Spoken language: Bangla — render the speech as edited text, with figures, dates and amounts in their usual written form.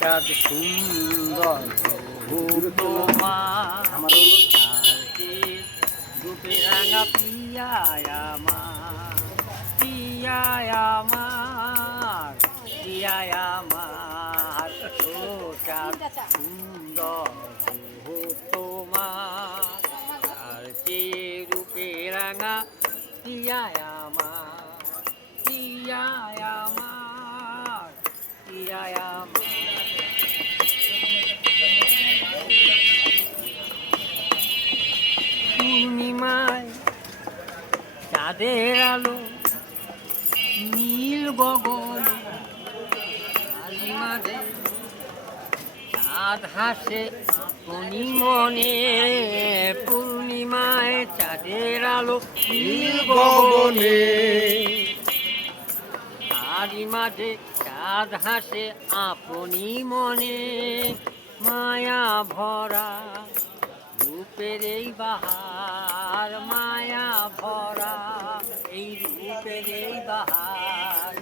চাঁদ সুন্দর তোমার রূপে রাঙা পিয়ায় আমার পিয়ায় আমার পিয়ায় আমার ও চাঁদ সুন্দর তোমার আর সে রূপে রাঙা পিয়ায় আমার পিয়ায় আমার পিয়ায় আমার পূর্ণিমায় চাঁদের আলো নীল গগনে কালী মাঝে চাঁদ হাসে আপনি মনে পূর্ণিমায় চাঁদের আলো নীল গগনে কালী মাঝে চাঁদ হাসে আপনি মনে মায়া ভরা রূপের এই বাহার মায়া ভরা এই রূপের এই বাহার